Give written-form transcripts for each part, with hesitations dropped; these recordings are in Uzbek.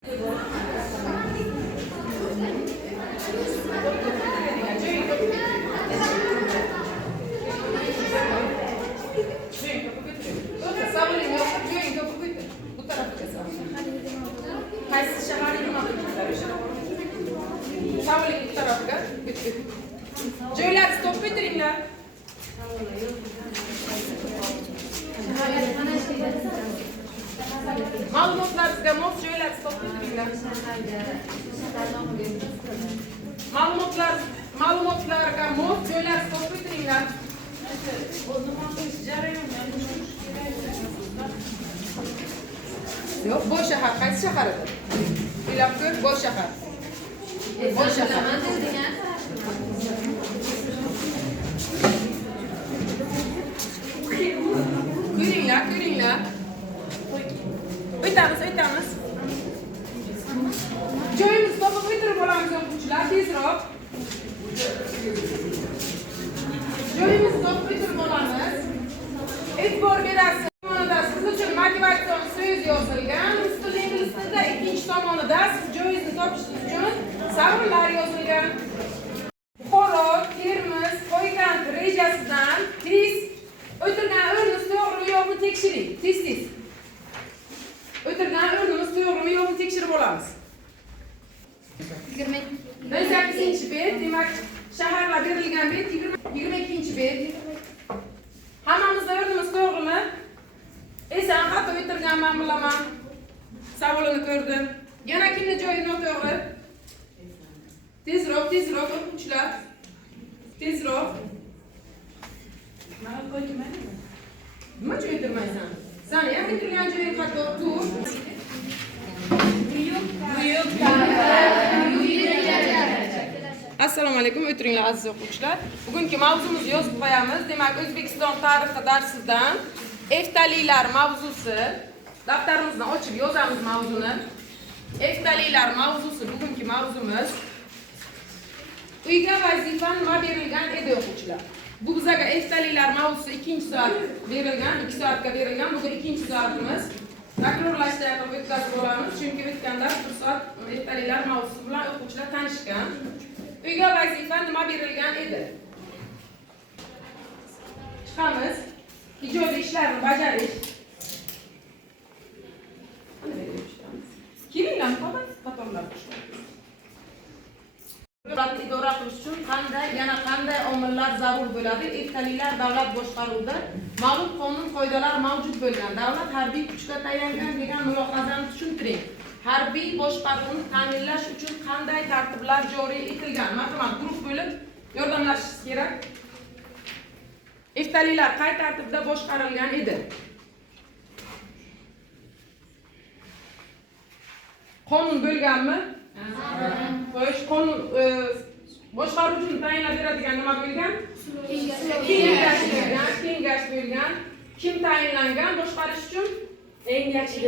Joylar stop etiringlar. Ma'lumotlaringizga mos joylar stop etiringlar. Ma'lumotlarga mos joylar stop etiringlar. Yo'q, boy shahar, qaysi shahar edi? O'ylab ko'r, boy shahar. Boy shahar. Ko'ringlar. O'tamiz. Joyimiz topib o'tirib olamiz o'quvchilar, tezroq. Joyimiz topib o'tirib olamiz. E'tibor berasiz. Siz uchun motivatsion so'z yozilgan. Rus ingliz tilida ikkinchi tomonida siz joyingizni topishingiz uchun savollar yozilgan. Buxoro, Termiz, Qo'yqant rejasidan tez o'tirgan o'rningiz to'g'rimi yo'qmi tekshiring. Tez. O'tirgan o'rnimiz to'g'rimi yo'qmi tekshirib olamiz. 18-bet, demak, shaharlar berilgan bet 22-bet. Hammamizda o'rnimiz to'g'rimi? Esan xato o'tirganman bilaman. Savolini ko'rdim. Yana kimning joyi noto'g'ri? Tezroq o'quvchilar. Tezroq. Mana qo'ymayman. Nima joy o'tirmaysan? Sen ham o'tirgan joying xato. Tur. Assalomu alaykum, o'tiringlar aziz o'quvchilar. Bugungi mavzumizni yozib qo'yamiz. Demak, O'zbekiston tarixi darsidan eftalilar mavzusi. Daftarimizni ochib yozamiz mavzuni. Eftalilar mavzusi bugungi mavzumiz. Uyga vazifa nima berilgan edi o'quvchilar? Bu bizga eftalilar mavzusi 2-soat berilgan, 2 soatga berilgan. Bugun 2-soatimiz. Takrorlashda qilib o'tkazib olamiz, chunki o'tganda 1 soat eftalilar mavzusi bilan o'quvchilar tanishgan. Uyga vazifa nima berilgan edi? Chiqamiz. Ijodiy ishlarni bajarish. Kelinglar, qatorlar davlatni idora qilish uchun qanday omillar zarur bo'ladi? Eftalilar davlat boshqaruvida ma'lum qonun qoidalar mavjud bo'lgan. Davlat harbiy kuchga tayangan degan mulohazani tushuntiring. Harbiy boshqaruvni ta'minlash uchun qanday tartiblar joriy etilgan? Marhamat, guruh bo'lib yordamlashishingiz kerak. Eftalilar qay tartibda boshqarilgan edi? Qonun bo'lganmi? Xo'sh, qonun boshqaruvchini tayinlab beradigan nima bo'lgan? Kengash bo'lgan. Kim tayinlangan boshqarish uchun? Eng yaxshi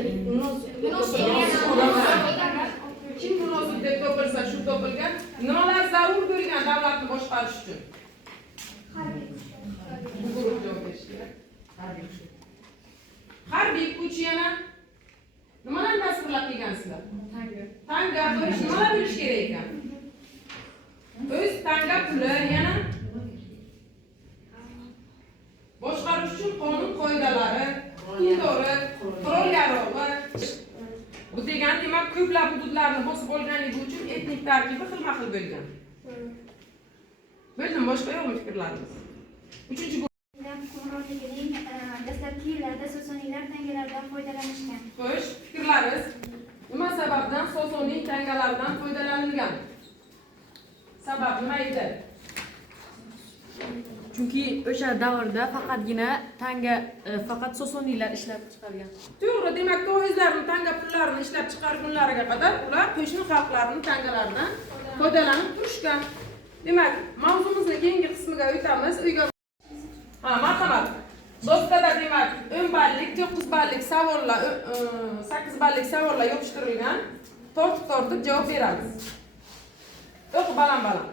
kim munosib deb topilsa shu topilgan. Nimalar zarur bo'lgan davlatni boshqarish uchun? Harbiy kuch yana nimadan tasvirlab kelgansizlar? Tanga qo'yish nimalar bo'lish kerak ekan? O'z tanga puli yana boshqarish uchun qonun qoidalari, quroli, qurol-yarog'i. Bu degani demak ko'plab hududlarni bosib olganligi uchun etnik tarkibi xilma-xil bo'lgan. Bo'ldimi, boshqa yo'qmi fikrlaringiz? 3-chi hukmronligining dastlabki yillarida Sosoniylar tangalaridan foydalanishgan. Xo'sh, fikrlaringiz nima sababdan Sosoniy tangalaridan foydalanilgan? Sabab nima edi? Chunki o'sha davrda faqatgina tanga faqat Sosoniylar ishlab chiqargan. To'g'ri, demak, to'yizlarning tanga pullarini ishlab chiqargunlariga qadar ular qo'shni xalqlarning tangalaridan foydalanib turishgan. Demak, mavzumizning keyingi qismiga o'tamiz. Uyga marhamat. Do'stlar, demak, 10 ballik, 9 ballik savollar, 8 ballik savollar yopishtirilgan. Tortib javob beramiz. O'qi baland.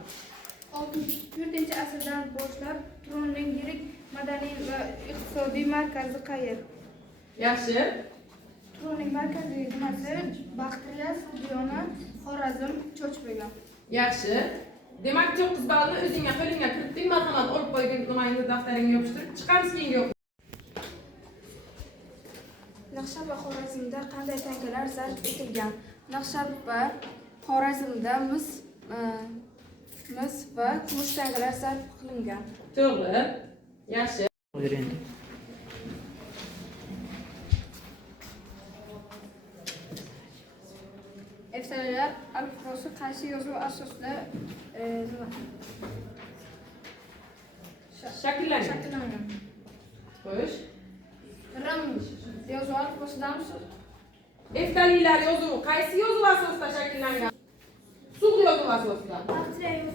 4-asrdan boshlab Turonning yirik madaniy va iqtisodiy markazi qayer? Yaxshi. Turonning markaziy nimasi Baxtiyar, Diyonat, Xorazm, Cho'chbegan. Yaxshi. Demak, 9 ballni o'zingga qo'lingga kiritding. Marhamat, olib qo'ygan nimangni daftaringga yopishtirib chiqamiz keyingi o'qib. Naqshab va Xorazmda qanday tangalar zabt etilgan? Naqshab va Xorazmda mis va kumush tangalar zabt qilingan. To'g'ri. Yaxshi. Efsalar alifbosi qaysi yozuv asosida shakllangan? Xo'sh. Rim yozuv alifbosidanmisiz? Eftalilar yozuvi qaysi yozuv asosida shakllangan? Sug' yozuv asosida.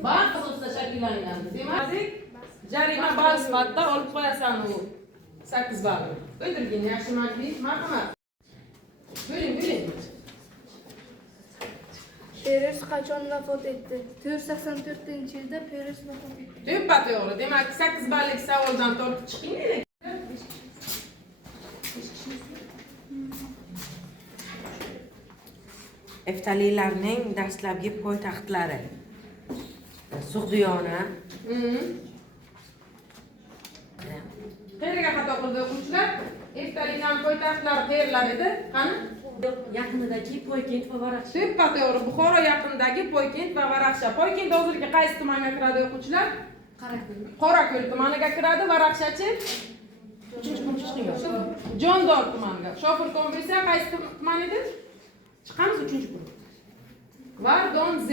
Baxt asosida shakllangan. Demak, jarima ball sifatida olib qo'yasan u 8 ball. O'tirgin, yaxshi majlis, marhamat. Bo'ling. Peres qachon vafot etdi? 484-yilda Peres vafot etdi. To'g'ri. Demak, 8 ballik savoldan tortib chiqing. Eftalilarning dastlabki poytaxtlari Sug'diyona. Qayerga xato qildi o'quvchilar? Eftalilarning poytaxtlari qayerlar edi? Qani? Yaqinidagi Poykent va Varaxsha. To'g'ri. Buxoro yaqinidagi Poykent va Varaxsha. Poykent hozirgi qaysi tumanga kiradi o'quvchilar? Qorako'l tumaniga kiradi. Varaxshachi? 3-punkt Jondor tumaniga. Shofirkon bo'lsa qaysi tuman edi? Chiqamiz 3-guruh. Vardon Z.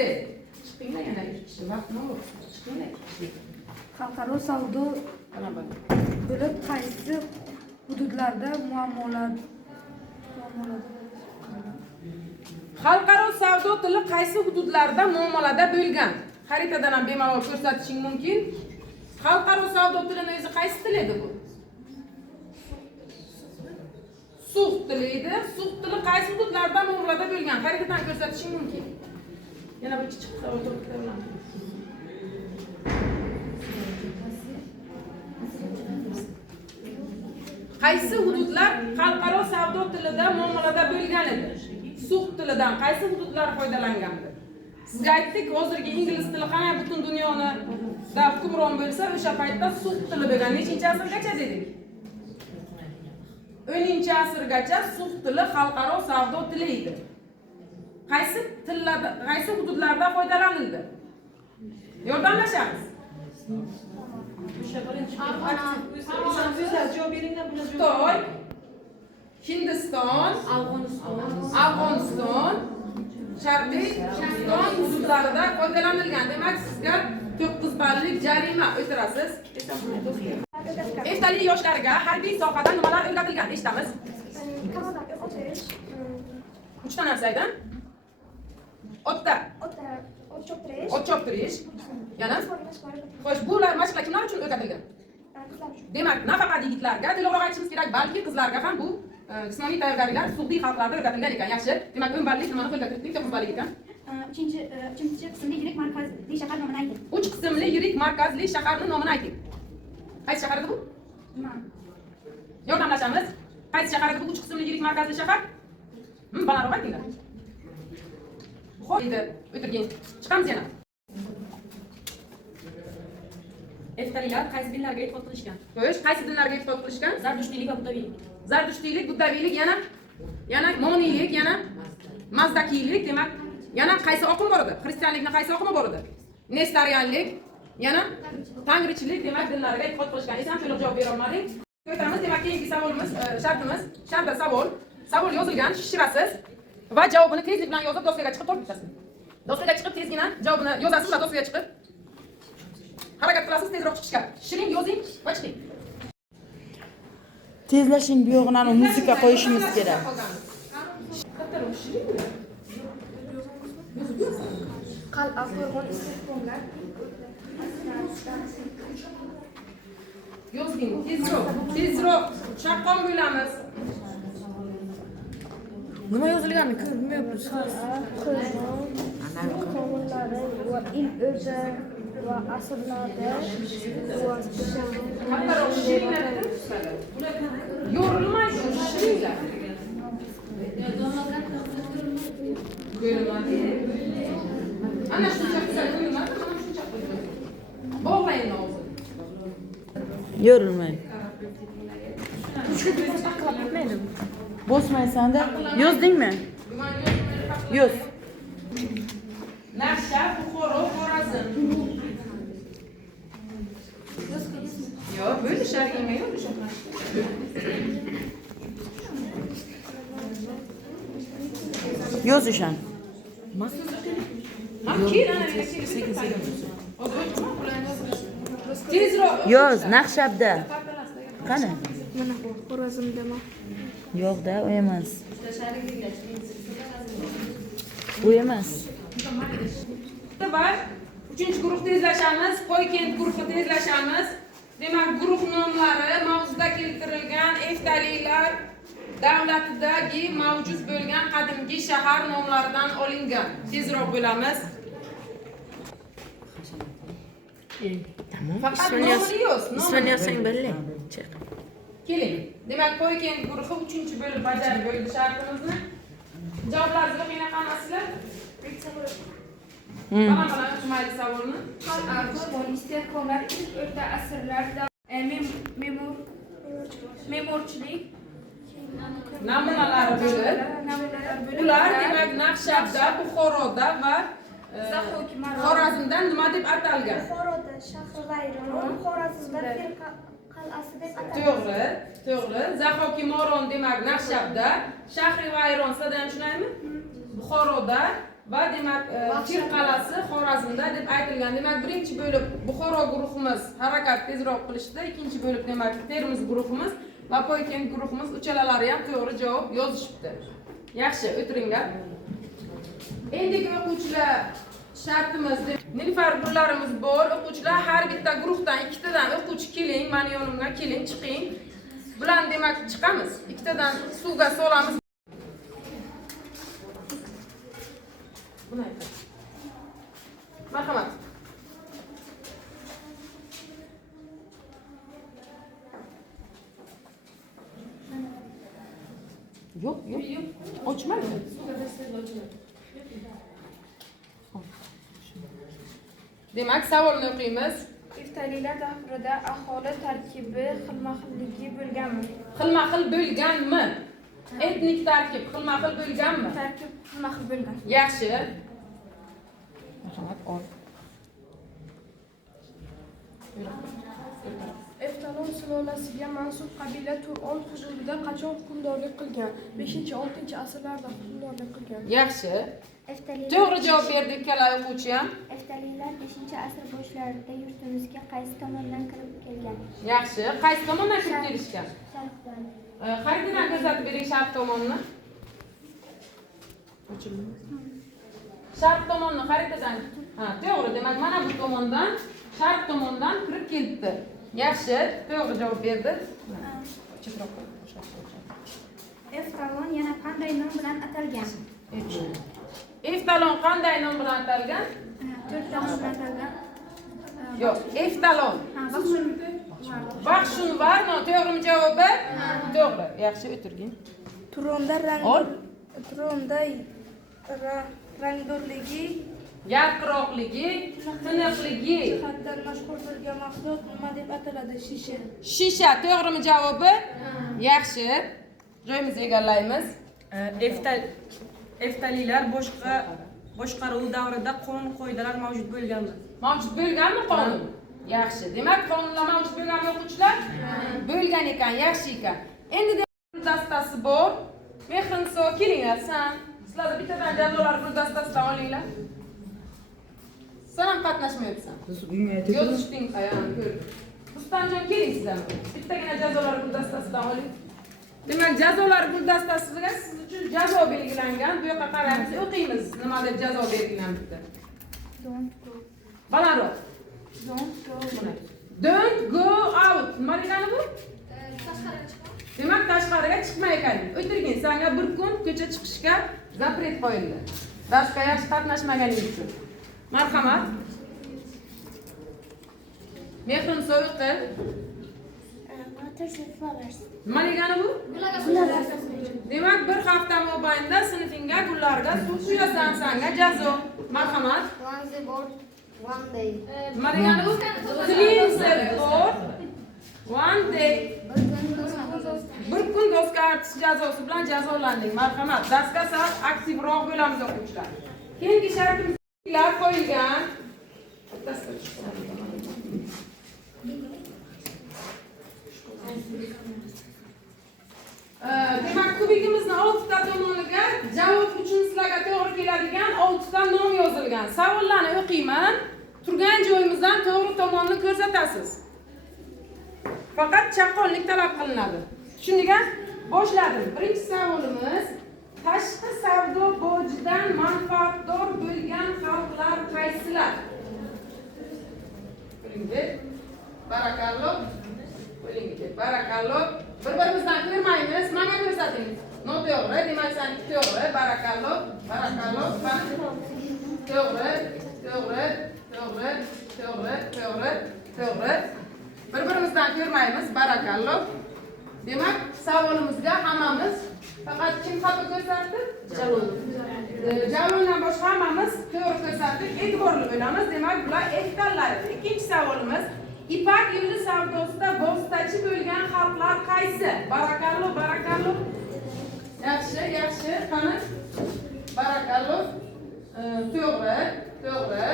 Chiqinglar yana 2 kishi. Vaqtni ol. Chiqinglar 2 kishi. Xalqaro savdo bo'lib qaysi hududlarda muammolar? Xalqaro savdo tili qaysi hududlarda muomalada bo'lgan? Xaritadan ham bemalol ko'rsatishing mumkin. Xalqaro savdo tilining o'zi qaysi til edi bu? Sug' tili edi. Sug' tili qaysi hududlarda muomalada bo'lgan? Xaritadan ko'rsatishing mumkin. Yana bir kichik savol bilan. Qaysi hududlar xalqaro savdo tilida muomalada bo'lgan edi? Sug' tilidan qaysi hududlar foydalangandi? Sizga aytdik, hozirgi ingliz tili qanday butun dunyoni da hukmron bo'lsa, o'sha paytda sug' tili bo'lgan. Nechinchi asrgacha dedik? 10-asrgacha sug' tili xalqaro savdo tili edi. Qaysi hududlarda foydalanildi? Yordamlashamiz. Xitoy, Hindiston, Afg'oniston, Sharqiy Hindiston hududlarida foydalanilgan. Demak, sizga 9 ballik jarima o'tirasiz. Eftali yoshlarga harbiy sohada nimalar o'rgatilgan? Eshitamiz. 3 ta narsadan. Otda. Ot choptirish. Yana? Xo'sh, bular mashqlar kimlar uchun o'rgatilgan? Demak, nafaqat yigitlarga, to'liqroq aytishimiz kerak, balki qizlarga ham bu jismoniy tayyorgarliklar sug'diy xalqlarda o'rgatilgan ekan. Yaxshi. Demak, 10 ballik nimani qo'lga kiritdik? 9 ballik ekan. 3-chi qismli yirik markazli shahar nomini ayting. 3 qismli yirik markazli shaharning nomini ayting. Qaysi shahar edi bu? Yordamlashamiz. Qaysi shahar edi bu 3 qismli yirik markazli shahar? Balandroq aytinglar. Xo'p, o'tirgin. Chiqamiz yana. Eftalilar qaysi dinlarga e'tiqod qilishgan? Xo'sh, qaysi dinlarga e'tiqod qilishgan? Zardushtiylik va buddaviylik. Zardushtiylik, buddaviylik, yana moniylik, yana mazdakiylik, demak, yana qaysi oqim bor edi? Xristianlikning qaysi oqimi bor edi? Nestorianlik, yana tangrichilik, demak, dinlarga e'tiqod qilishgan. Esa ham to'liq javob bera olmading. Ko'taramiz, demak, keyingi savolimiz, shartda savol. Savol yozilgan, shishirasiz va javobini tezlik bilan yozib doskaga chiqib tortib tashlash. Doskaga chiqib tezgina javobini yozasiz va doskaga chiqib harakat qilasiz tezroq chiqishga. Shiring, yozing va chiqing. Tezlashing bu yo'g'idan muzika qo'yishimiz kerak. Qal'a qo'rg'on istiqbollar. Yozgin, tezroq shaqqon bo'lamiz. Nima yozilganini ko'rmayapmiz. Qonunlari va ilk o'rta va asrlarda Yo'rilmaydi, shiringlar. bo'linadi. Ana shuncha qilsa bo'linadi, mana shuncha qildi. Bog'layni o'zi. Yorilmang. Bosmaysanda yozdingmi? Yoz. Naqsha, Buxoro, Xorazm. Yo'q, bo'lishar yemay bo'lishar. Yoz o'shan. Tezroq. Yoz, Naqshabda. Qani? Mana Xorazmdami? Yo'q-da, u emas. U emas. Va 3-guruh tezlashamiz, Qo'ykent guruhi tezlashamiz. Demak, guruh nomlari mavzuda keltirilgan eftaliklar davlatidagi mavjud bo'lgan qadimgi shahar nomlaridan olingan. Tezroq bo'lamiz. Faqat nomini yoz. Ismini yozsang bo'ladi. Keling. Demak, Qo'ykent guruhi 3-bo'lib bajarib bo'ldi shartimizni. Javoblaringizni o'qing qamasizlar? Mana tushmaydi savolni. Istehkomlar ilk o'rta asrlarda me'morchilik Namunalari bo'lib, ular demak Naqshabda, Buxoroda va Xorazmdan nima deb atalgan? Buxoroda Shahri-Vayron, Xorazmda Pir qal'asi deb atalgan. To'g'ri, to'g'ri. Zahoki Moron demak Naqshabda, Shahri-Vayron sizdan tushunaymi? Buxoroda va demak Pir qal'asi Xorazmda deb aytilgan. Demak, birinchi bo'lib Buxoro guruhimiz harakat tezroq qilishdi, ikkinchi bo'lib demak Termiz guruhimiz va Qo'ykent guruhimiz uchalalari ham to'g'ri javob yozishibdi. Yaxshi, o'tiringlar. Endigi o'quvchilar shartimiz Nilufar gullarimiz bor. O'quvchilar har bitta guruhdan ikkitadan o'quvchi keling, meni yonimga keling, chiqing. Bular demak chiqamiz. Ikkitadan suvga solamiz. Buni aytdim. Marhamat. Yo'q, yo'q. Ochmaydi. Demak, savolni o'qiymiz. Eftaliklar davrida aholi tarkibi xilma-xilligi bo'lganmi? Xilma-xil bo'lganmi? Etnik tarkib xilma-xil bo'lganmi? Tarkib xilma-xil bo'lgan. Yaxshi. Marhamat, ol. Eftalon sulolasiga mansub qabila Tur'on hududida qachon hukmdorlik qilgan? 5-6 asrlarda hukmdorlik qilgan. Yaxshi. To'g'ri javob berdi ikkala o'quvchi ham. Eftaliklar 5-asr boshlarida yurtimizga qaysi tomondan kirib kelgan? Yaxshi. Qaysi tomondan kirib kelishgan? Sharqdan. Xaritadan ko'rsatib bering sharq tomonni. Sharq tomonni xaritadan. Ha, to'g'ri. Demak, mana bu tomondan, sharq tomondan kirib kelibdi. Yaxshi, to'g'ri javob berdi. Eftalon yana qanday nom bilan atalgan? Eftalon qanday nom bilan atalgan? 4 nom bilan atalgan. Yo'q, eftalon. Baxshunvar to'g'rimi javobi? To'g'ri. Yaxshi, o'tirgin. Turonda Ol. rangdorligi, Yarqiroqligi, tiniqligi. jihatdan mashhur bo'lgan mahsulot nima deb ataladi? Shisha. Shisha to'g'rimi javobi? Yaxshi. Joyimizni egallaymiz. Eftaliklar boshqaruv davrida qonun-qoidalar mavjud bo'lganmi? Mavjud bo'lganmi qonun? Yaxshi. Demak, qonunlar mavjud bo'lganmi o'quvchilar? Bo'lgan ekan, yaxshi ekan. Endi dastasi bor. Mehrinso, kelinglar san. Sizlar bittadan jazolar pul dastasidan olinglar. Sen ham qatnashmayapsan. Yozishding, ayolni ko'rib. Rustamjon, keling sizlar. Bittagina jazolar pul dastasidan oling. Demak, jazolar pul dastasiga siz uchun jazo belgilangan. Bu yoqqa qaraymiz, o'qiymiz. Nima deb jazo belgilanibdi? Don't go. Balandroq. Don't go. Don't go out. Nima degani bu? Demak, tashqariga chiqmay qoling. O'tirgin, senga bir kun ko'cha chiqishga zapret qo'yildi. Darsga yaxshi qatnashmaganing uchun. Marhamat. Mehrin so'yiqi. Nima degani bu? Demak, bir hafta mobaynida sinfingga gullarga suv quyasan, senga jazo. Marhamat. One day. Nima degani bu? Clean the board one day. Bir kun doska artish jazosi bilan jazolanding. Marhamat. Darsga sal aktivroq bo'lamiz o'quvchilar. Keyingi shartlar qo'yilgan. Demak, kubigimizning 6 ta tomoniga javob uchun sizlarga to'g'ri keladigan 6 ta nom yozilgan. Savollarni o'qiyman. Turgan joyimizdan to'g'ri tomonni ko'rsatasiz. Faqat chaqqonlik talab qilinadi. Tushundingmi? Boshladim. Birinchi savolimiz: tashqi savdo bojidan manfaatdor bo'lgan xalqlar qaysilar? Birinchi barakalloh. Birinchi barakalloh. Bir-birimizdan ko'rmaymiz. Menga ko'rsating. Noto'g'ri, demak sen to'g'ri. Barakalloh, barakalloh. To'g'ri, to'g'ri, to'g'ri, to'g'ri, to'g'ri, to'g'ri. Bir-birimizdan ko'rmaymiz. Barakalloh. Demak, savolimizga hammamiz faqat kim xato ko'rsatdi? Jaloldan boshqa hammamiz to'g'ri ko'rsatdik. E'tiborli bo'lamiz. Demak, bular ektallar. Ikkinchi savolimiz: Ipak yo'li savdosida vositachi bo'lgan xalqlar qaysi? Barakalloh, barakalloh. Yaxshi, yaxshi. Qani? Barakalloh. To'g'ri, to'g'ri,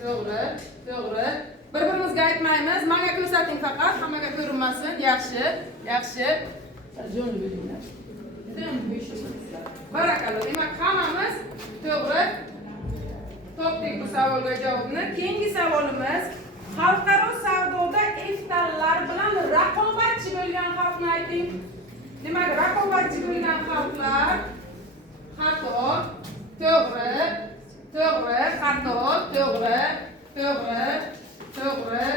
to'g'ri, to'g'ri. Bir-birimizga aytmaymiz. Menga ko'rsating faqat, hammaga ko'rinmasin. Yaxshi, yaxshi. Jo'ni bo'linglar. Barakalloh. Demak, hammamiz to'g'ri topdik bu savolga javobni. Keyingi savolimiz: xalqaro savdoda eftallar bilan raqobatchi bo'lgan xalqni ayting. Demak, raqobatchi bo'lgan xalqlar xato, to'g'ri, to'g'ri, xato, to'g'ri, to'g'ri, to'g'ri.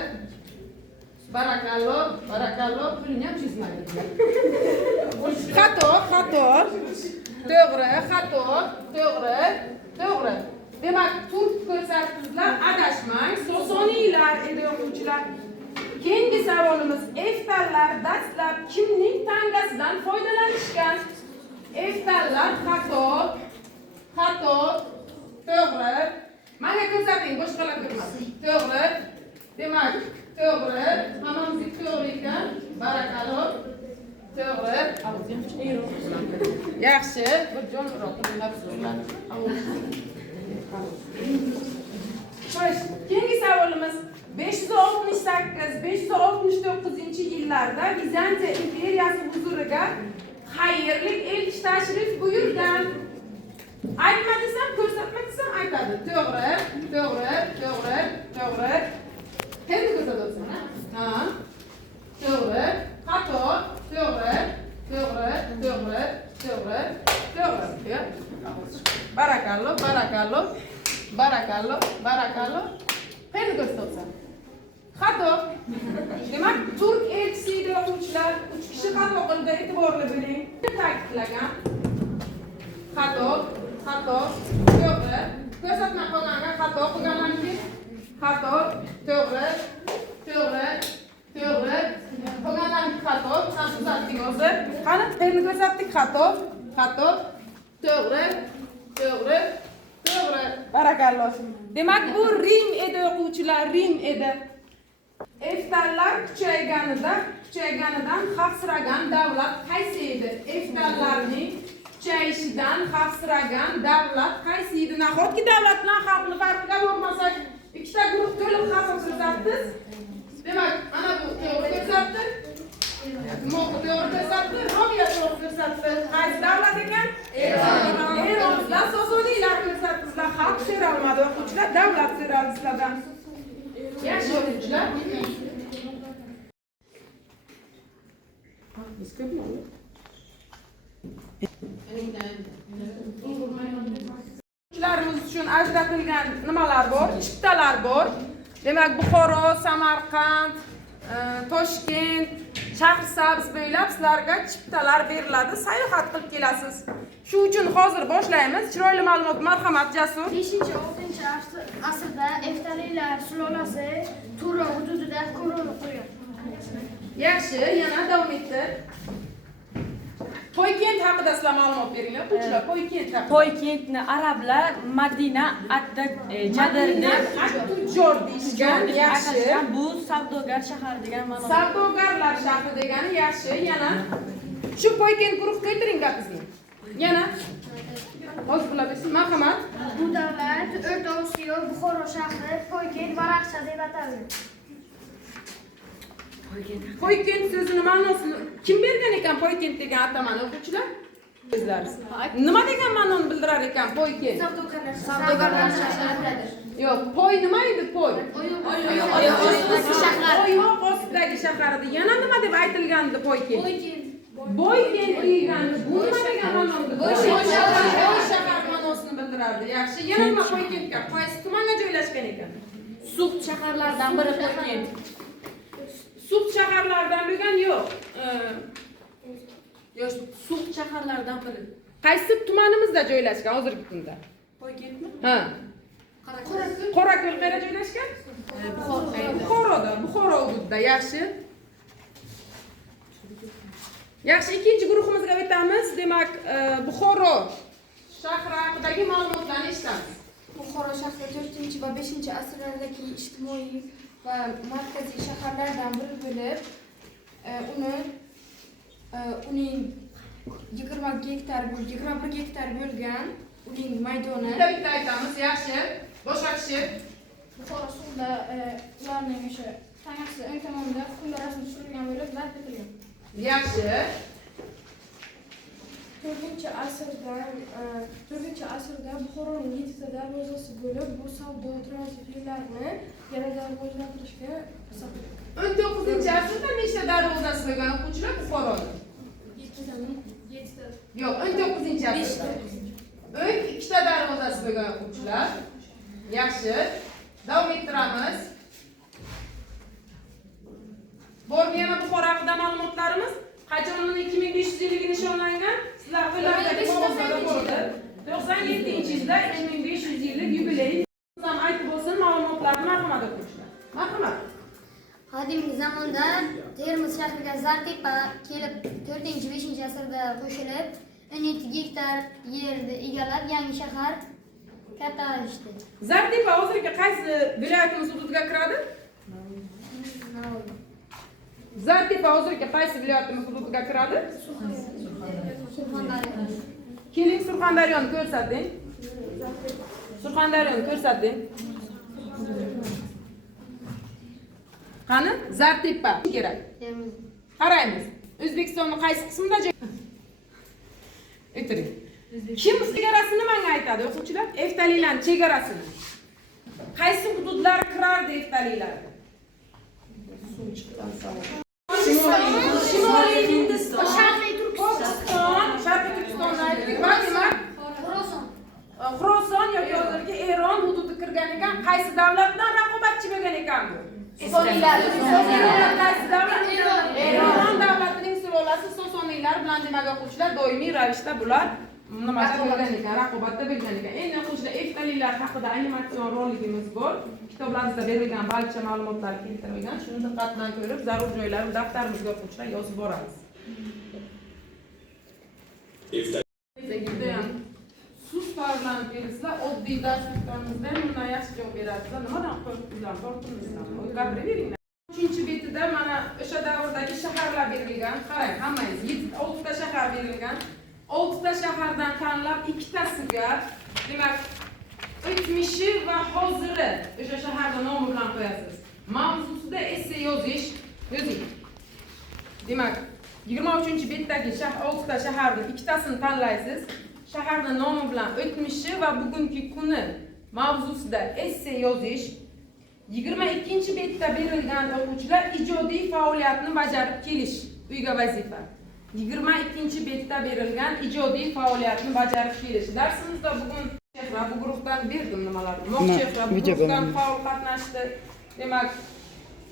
Barakalloh, barakalloh. Pulni ham chizmadik. Xato, xato. To'g'ri, xato, to'g'ri, to'g'ri. Demak, turk ko'rsatuvchilar adashmang, sosoniylar edi o'quvchilar. Keyingi savolimiz: eftallar dastlab kimning tangasidan foydalanishgan? Eftallar xato, xato, to'g'ri. Menga ko'rsating, boshqalar ko'rmasin. To'g'ri. Demak, to'g'ri. Hammamiz to'g'ri ekan. Barakalloh. To'g'ri. Yaxshi. Bir jonliroq qilinglar sizlar. Xo'sh, keyingi savolimiz 568-569-yillarda Vizantiya imperiyasi huzuriga xayrlik elchi tashrif buyurgan. Aytma desam, ko'rsatma desam aytadi. To'g'ri, to'g'ri, to'g'ri, to'g'ri. Endi ko'rsatyapsan, ha? To'g'ri, xato, to'g'ri, to'g'ri, to'g'ri, to'g'ri, to'g'ri. Barakalloh, barakalloh. Barakalloh, barakalloh. Endi ko'rsatyapsan. Xato. Demak, turk elchisi o'quvchilar 3 kishi xato qildi, e'tiborli bo'ling. Ta'kidlagan. Xato, xato, to'g'ri. Ko'rsatma qolganga xato qilganlarki, xato, to'g'ri, to'g'ri, to'g'ri. Qolganlarki xato, ko'rsatdik hozir. Qani, endi ko'rsatdik xato, xato, to'g'ri, to'g'ri, to'g'ri. Barakalloh. Demak, bu Rim edi o'quvchilar, Rim edi. Eftallar kuchayganidan xavfsiragan davlat qaysi edi? Eftallarning kuchayishidan xavfsiragan davlat qaysi edi? Nahotki davlat bilan xalqni farqiga bormasak, ikkita guruh to'liq xato ko'rsatdingiz. Demak, ana bu to'g'ri ko'rsatdi. Mo'g'ul to'g'ri ko'rsatdi, Romiya to'g'ri ko'rsatdi. Qaysi davlat ekan? Eronlar, sosoniylar ko'rsatdingizlar. Xalq so'ra olmadi o'quvchilar, davlat so'radi sizlardan. Yaxshi o'quvchilar. Biz ko'pmi? O'quvchilarimiz uchun ajratilgan nimalar bor? Chiptalar bor. Demak, Buxoro, Samarqand, Toshkent, Shahrisabz bo'ylab sizlarga chiptalar beriladi. Sayohat qilib kelasiz. Shu uchun hozir boshlaymiz. Chiroyli ma'lumot, marhamat, Jasur. 5-6 asrda eftaliylar sulolasi Turon hududida hukmronlik qilgan. Yaxshi, yana davom ettir. To'ykent haqida sizlar ma'lumot beringlar. O'quvchilar, To'ykent haqida. Toykentni arablar Madina adda Jadirda Tujjor deyishgan. Yaxshi. bu savdogar shahar degan ma'no. Savdogarlar shahri degani yaxshi. Yana shu To'ykent guruh keltiring gapingizni. Yana hozir bilasiz. Marhamat. Bu davlat O'rta Osiyo, Buxoro shahri, To'ykent va Raqsha deb atalgan. To'ykent so'zini ma'nosini kim bergan ekan To'ykent degan atamani o'quvchilar? O'zlari. Nima degan ma'noni bildirar ekan To'ykent? Savdogarlar shahridir. Yo'q, To'y nima edi To'y? Oyoq ostidagi shahar edi. Yana nima deb aytilgandi To'ykent? Boykent deyilgandi. Bu nima degan ma'noni? Boy shahar ma'nosini bildirardi. Yaxshi. Yana nima To'ykentga? Qaysi tumanga joylashgan ekan? Suq shaharlardan biri Toykent. Suq shaharlardan bo'lgan yo'q. Yo'q, suq shaharlardan biri. Qaysi tumanimizda joylashgan hozirgi kunda? Toykentmi? Ha. Qorako'l qayerda joylashgan? Buxoroda, Buxoro hududida. Yaxshi. Yaxshi, ikkinchi guruhimizga o'tamiz. Demak, Buxoro shahri haqidagi ma'lumotlarni eshitamiz. Buxoro shahri 4 va 5 asrlardagi ijtimoiy va markaziy shaharlardan biri bo'lib, uning 21 gektar bo'lgan, uning maydoni. Bitta aytamiz, yaxshi. Boshqa kishi. Buxoro suvda ularning o'sha tanasi o'ng tomonida hukmdor rasmi tushirilgan bo'lib, zabt etilgan. Yaxshi. 4-asrda Buxoroning 7 ta darvozasi bo'lib, bu savdo tranzit yo'llarini yanada rivojlantirishga hissa qo'shgan. 19-asrda nechta darvozasi bo'lgan o'quvchilar Buxoroda? 7 ta. Yo'q, 19-asrda. 2 ta darvozasi bo'lgan o'quvchilar. Yaxshi. Davom ettiramiz. Bormi yana Buxoro haqida ma'lumotlarimiz? Qachon uni 2500-yiligi nishonlangan? Sizlar qo'llardagi qog'ozlarda ko'rdi. 97-yilda 2500-yillik yubiley. Sizlar aytib bo'lsin ma'lumotlarni marhamat o'quvchilar. Marhamat. Qadimgi zamonda Termiz shahriga Zartepa kelib 4-5 asrda qo'shilib 17 gektar yerni egallab yangi shahar kattalashdi. Zartepa hozirgi qaysi viloyatimiz hududiga kiradi? Zartepa hozirgi qaysi viloyatimiz hududiga kiradi? Surxondaryo. Keling Surxondaryoni ko'rsating. Surxondaryoni ko'rsating. Qani? Zartepa kerak. Termiz. Qaraymiz. O'zbekistonning qaysi qismida joy? O'tiring. Kim chegarasini menga aytadi o'quvchilar? Eftalilarning chegarasini. Qaysi hududlar kirardi eftalilarga? Shimoliy Hindiston, Sharqiy Turkiston, Sharqiy Turkistonni aytdik. Va demak, Xuroson yoki hozirgi Eron hududi kirgan ekan, qaysi davlatdan raqobatchi bo'lgan ekan bu? Sosoniylar. Qaysi davlat? Eron davlatining sulolasi Sosoniylar bilan demak o'quvchilar doimiy ravishda bular nimada bo'lgan ekan, raqobatda bo'lgan ekan. Endi o'quvchilar eftalilar haqida animatsion roligimiz bor. Kitoblarimizda berilgan barcha ma'lumotlar keltirilgan. Shuni diqqat bilan ko'rib, zarur joylarni daftarimizga o'quvchilar yozib boramiz. Sust farzand berisizlar, oddiy darsliklarimizda bundan yaxshi javob berasizlar. Nimadan qo'rqdinglar? Tortinmanglar. Gapirib beringlar. 3-betida mana o'sha davrdagi shaharlar berilgan. Qarang, hammangiz 6 ta shahar berilgan. 6 ta shahardan tanlab 2 tasiga, demak, o'tmishi va hoziri o'sha shaharning nomi bilan qo'yasiz. Mavzusida esse yozish, yozing. Demak, 23-betdagi 6 ta shaharning 2 tasini tanlaysiz. Shaharning nomi bilan o'tmishi va bugungi kuni mavzusida esse yozish. 22-betda berilgan o'quvchilar ijodiy faoliyatni bajarib kelish, uyga vazifa. 22-betda berilgan ijodiy faoliyatni bajarib kelish. Darsimizda bugun bu guruhdan berdim nimalarni. Moqcheflar bu guruhdan faol qatnashdi. Demak,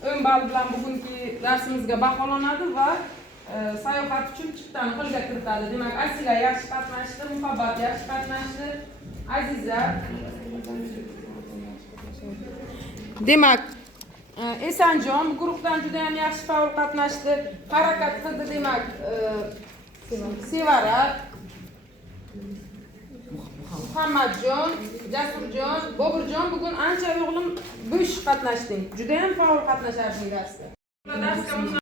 10 ball bilan bugungi darsimizga baholanadi va sayohat uchun chiptani qo'lga kiritadi. Demak, Asila yaxshi qatnashdi, Muhabbat yaxshi qatnashdi, Aziza. Demak, Esanjon bu guruhdan juda ham yaxshi faol qatnashdi. Harakat qildi demak. Sevara, Muhammadjon, Jasurjon, Boburjon bugun ancha o'g'lim bo'sh qatnashding. Juda ham faol qatnasharding darsda. Darsga